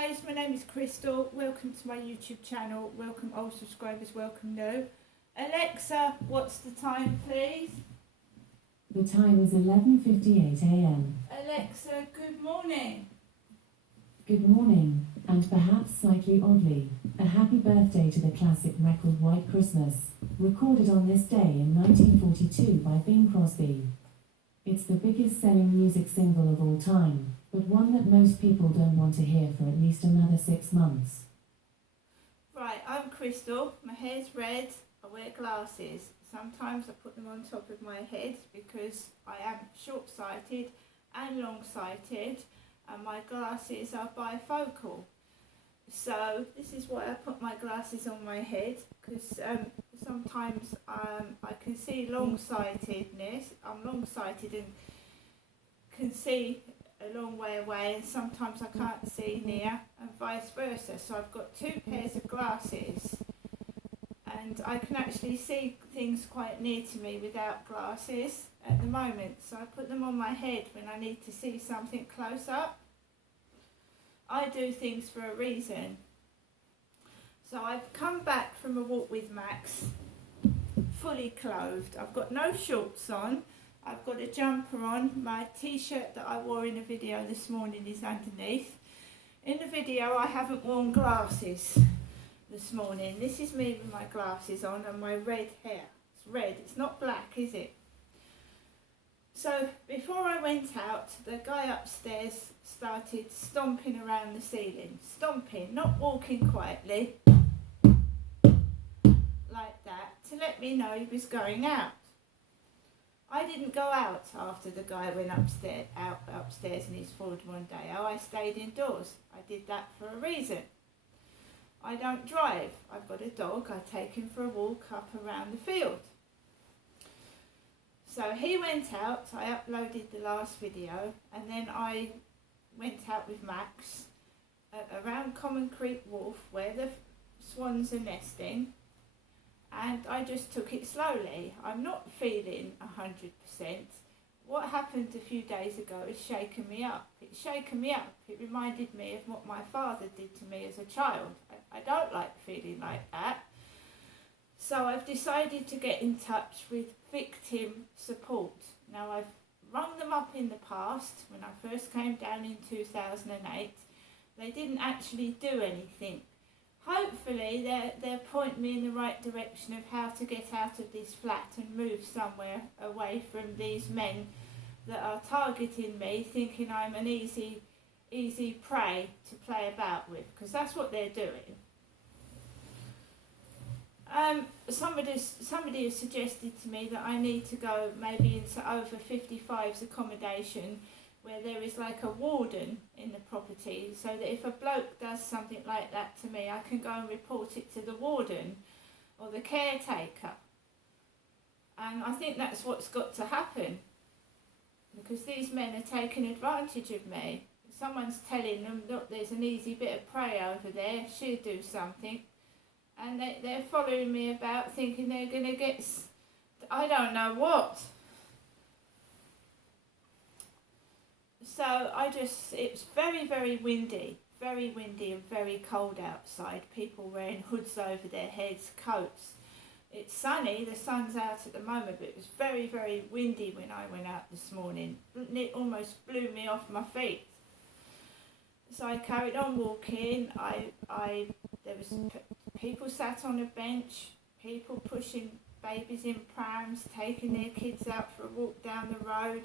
guys, my name is Crystal. Welcome to my YouTube channel. Welcome old subscribers, welcome new. Alexa, what's the time please? The time is 11:58 a.m. Alexa, good morning. Good morning, and perhaps slightly oddly, a happy birthday to the classic record White Christmas, recorded on this day in 1942 by Bing Crosby. It's the biggest selling music single of all time, but one that most people don't want to hear for at least another 6 months. Right, I'm Crystal. My hair's red. I wear glasses. Sometimes I put them on top of my head because I am short-sighted and long-sighted, and my glasses are bifocal. So this is why I put my glasses on my head, because sometimes I can see long-sightedness. I'm long-sighted and can see a long way away, and sometimes I can't see near, and vice versa. So I've got two pairs of glasses, and I can actually see things quite near to me without glasses at the moment. So I put them on my head when I need to see something close up. I do things for a reason. So I've come back from a walk with Max, fully clothed. I've got no shorts on. I've got a jumper on. My t-shirt that I wore in the video this morning is underneath. In the video I haven't worn glasses this morning. This is me with my glasses on and my red hair. It's red, it's not black, is it? So before I went out, the guy upstairs started stomping around the ceiling. Stomping, not walking quietly, like that, to let me know he was going out. I didn't go out after the guy went upstairs in his Ford Mondeo. I stayed indoors. I did that for a reason. I don't drive. I've got a dog. I take him for a walk up around the field. So he went out. I uploaded the last video, and then I went out with Max around Common Creek Wharf where the swans are nesting. And I just took it slowly. I'm not feeling 100%. What happened a few days ago has shaken me up. It's shaken me up. It reminded me of what my father did to me as a child. I don't like feeling like that. So I've decided to get in touch with victim support. Now I've rung them up in the past. When I first came down in 2008, they didn't actually do anything. Hopefully they'll point me in the right direction of how to get out of this flat and move somewhere away from these men that are targeting me, thinking I'm an easy prey to play about with, because that's what they're doing. Somebody has suggested to me that I need to go maybe into over 55's accommodation, where there is like a warden in the property, so that if a bloke does something like that to me, I can go and report it to the warden or the caretaker. And I think that's what's got to happen, because these men are taking advantage of me. Someone's telling them, look, there's an easy bit of prey over there, she'll do something. And they're following me about, thinking they're going to get, I don't know what. So it's very, very windy and very cold outside. People wearing hoods over their heads, coats. It's sunny, the sun's out at the moment, but it was very, very windy when I went out this morning. It almost blew me off my feet. So I carried on walking. There was people sat on a bench, people pushing babies in prams, taking their kids out for a walk down the road.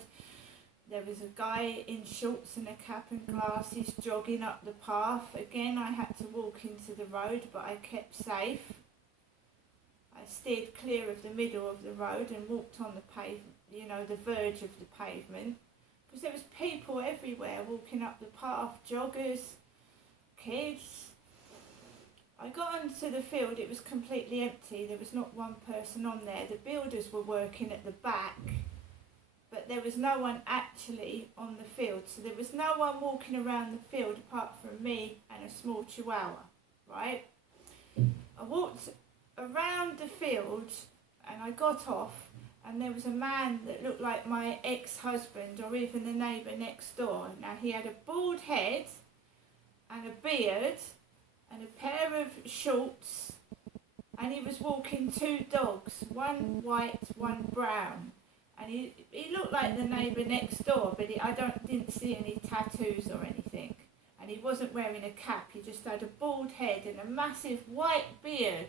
There was a guy in shorts and a cap and glasses jogging up the path. Again, I had to walk into the road, but I kept safe. I steered clear of the middle of the road and walked on the pavement, the verge of the pavement, because there was people everywhere walking up the path, joggers, kids. I got onto the field. It was completely empty. There was not one person on there. The builders were working at the back, but there was no one actually on the field. So there was no one walking around the field apart from me and a small chihuahua, right? I walked around the field and I got off, and there was a man that looked like my ex-husband or even the neighbour next door. Now he had a bald head and a beard and a pair of shorts, and he was walking two dogs, one white, one brown. And he looked like the neighbour next door, but I didn't see any tattoos or anything. And he wasn't wearing a cap, he just had a bald head and a massive white beard.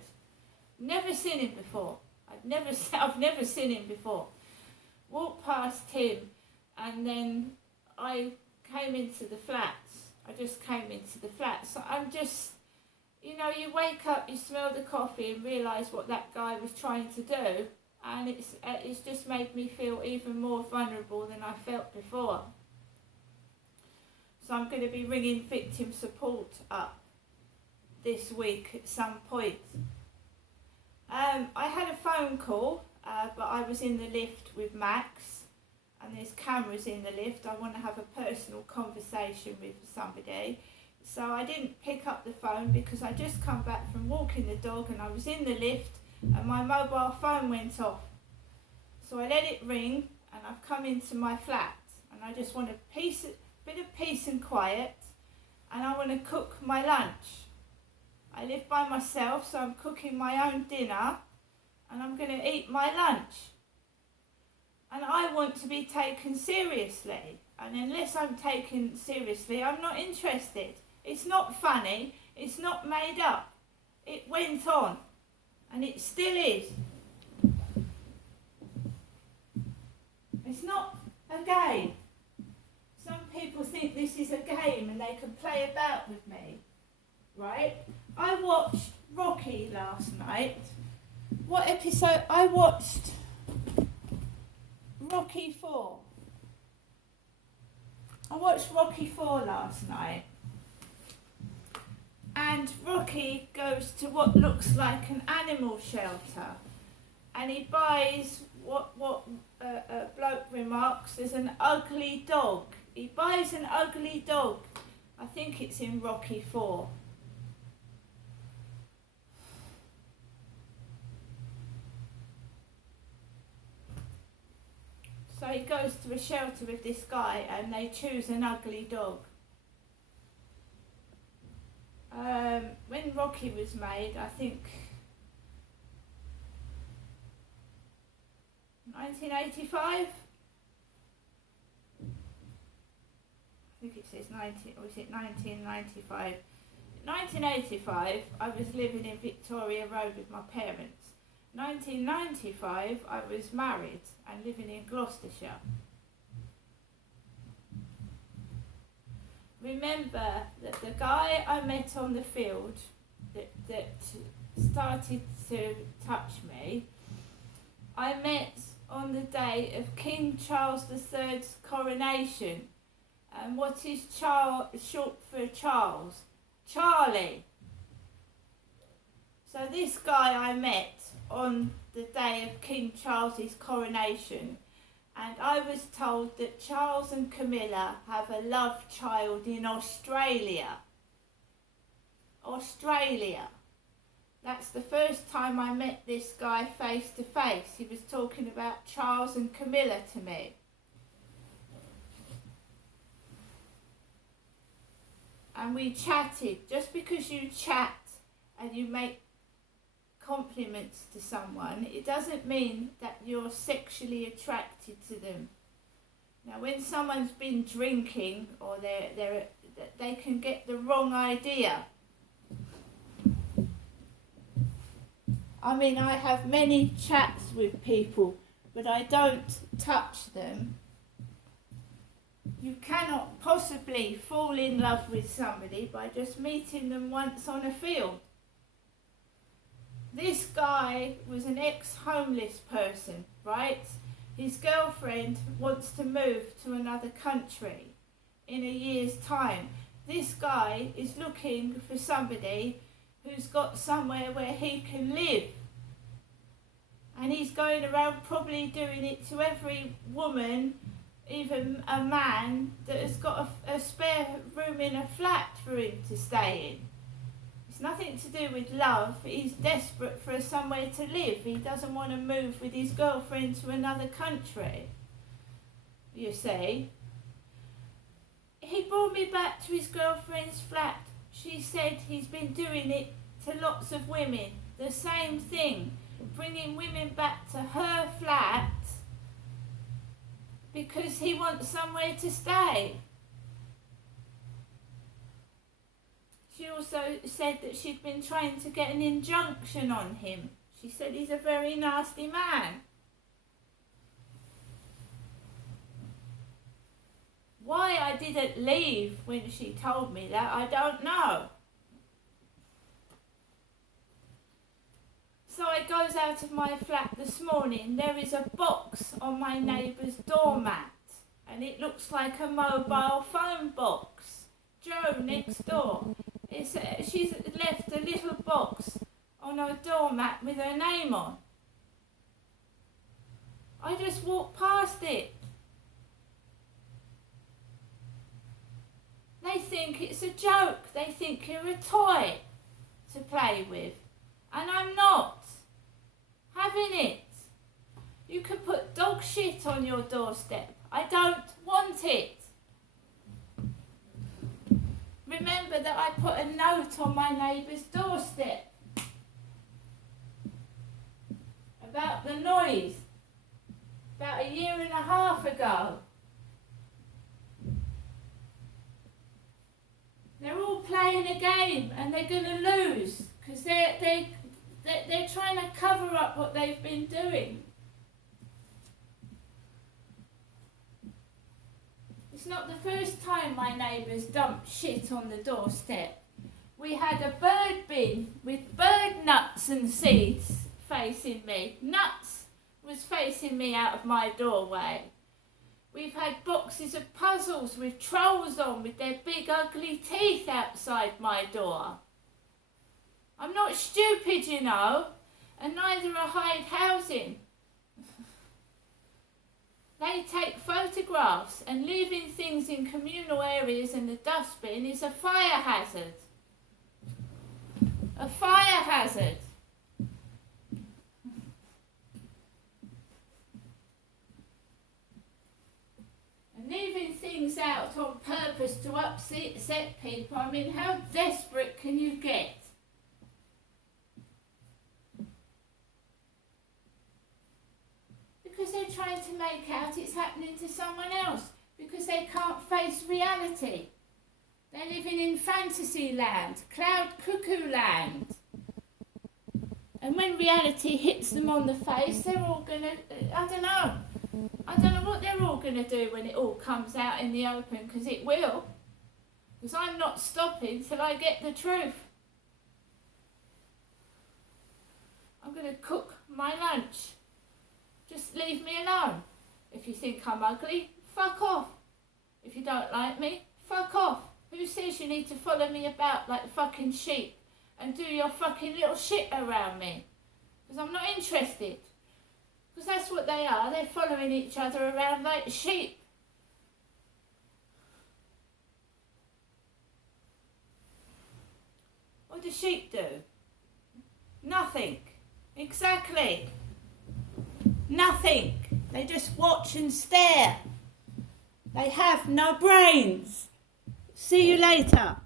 Never seen him before. I've never seen him before. Walked past him, and then I came into the flats. I just came into the flats. So I'm just, you wake up, you smell the coffee and realise what that guy was trying to do. And it's just made me feel even more vulnerable than I felt before. So I'm going to be ringing victim support up this week at some point. I had a phone call, but I was in the lift with Max, and there's cameras in the lift. I want to have a personal conversation with somebody. So I didn't pick up the phone because I just come back from walking the dog, and I was in the lift and my mobile phone went off. So I let it ring, and I've come into my flat, and I just want a bit of peace and quiet, and I want to cook my lunch. I live by myself, so I'm cooking my own dinner, and I'm going to eat my lunch. And I want to be taken seriously, and unless I'm taken seriously, I'm not interested. It's not funny, it's not made up. It went on, and it still is. It's not a game. Some people think this is a game and they can play about with me, right? I watched Rocky last night. What episode? I watched Rocky 4. I watched Rocky 4 last night. And Rocky goes to what looks like an animal shelter, and he buys what a bloke remarks as an ugly dog. He buys an ugly dog. I think it's in Rocky 4. So he goes to a shelter with this guy, and they choose an ugly dog. When Rocky was made, I think 1985? I think it says 1995. 1985, I was living in Victoria Road with my parents. 1995, I was married and living in Gloucestershire. Remember that the guy I met on the field that started to touch me, I met on the day of King Charles III's coronation. And what is short for Charles? Charlie. So this guy I met on the day of King Charles's coronation, and I was told that Charles and Camilla have a love child in Australia. Australia. That's the first time I met this guy face to face. He was talking about Charles and Camilla to me. And we chatted. Just because you chat and you make compliments to someone, it doesn't mean that you're sexually attracted to them. Now, when someone's been drinking or they can get the wrong idea. I mean, I have many chats with people, but I don't touch them. You cannot possibly fall in love with somebody by just meeting them once on a field. This guy was an ex-homeless person, right? His girlfriend wants to move to another country in a year's time. This guy is looking for somebody who's got somewhere where he can live. And he's going around probably doing it to every woman, even a man, that has got a spare room in a flat for him to stay in. It's nothing to do with love. He's desperate for somewhere to live. He doesn't want to move with his girlfriend to another country, you see. He brought me back to his girlfriend's flat. she said he's been doing it to lots of women. The same thing, bringing women back to her flat because he wants somewhere to stay. She also said that she'd been trying to get an injunction on him. She said he's a very nasty man. Why I didn't leave when she told me that, I don't know. So I goes out of my flat this morning. There is a box on my neighbour's doormat, and it looks like a mobile phone box. Joe next door. She's left a little box on her doormat with her name on. I just walked past it. They think it's a joke. They think you're a toy to play with. And I'm not having it. You can put dog shit on your doorstep. I don't want it. Remember that I put a note on my neighbour's doorstep about the noise about a year and a half ago. They're all playing a game and they're going to lose because they're trying to cover up what they've been doing. It's not the first time my neighbours dumped shit on the doorstep. We had a bird bin with bird nuts and seeds facing me. Nuts was facing me out of my doorway. We've had boxes of puzzles with trolls on with their big ugly teeth outside my door. I'm not stupid, you know, and neither are Hyde Housing. They take photographs, and leaving things in communal areas in the dustbin is a fire hazard. A fire hazard. And leaving things out on purpose to upset people, I mean, how desperate can you get? Because they're trying to make out it's happening to someone else, because they can't face reality. They're living in fantasy land, cloud cuckoo land. And when reality hits them on the face, they're all gonna, I don't know what they're all gonna do when it all comes out in the open, because it will. Because I'm not stopping till I get the truth. I'm gonna cook my lunch. Just leave me alone. If you think I'm ugly, fuck off. If you don't like me, fuck off. Who says you need to follow me about like fucking sheep and do your fucking little shit around me? Because I'm not interested. Because that's what they are. They're following each other around like sheep. What do sheep do? Nothing. Exactly. Nothing. They just watch and stare. They have no brains. See you later.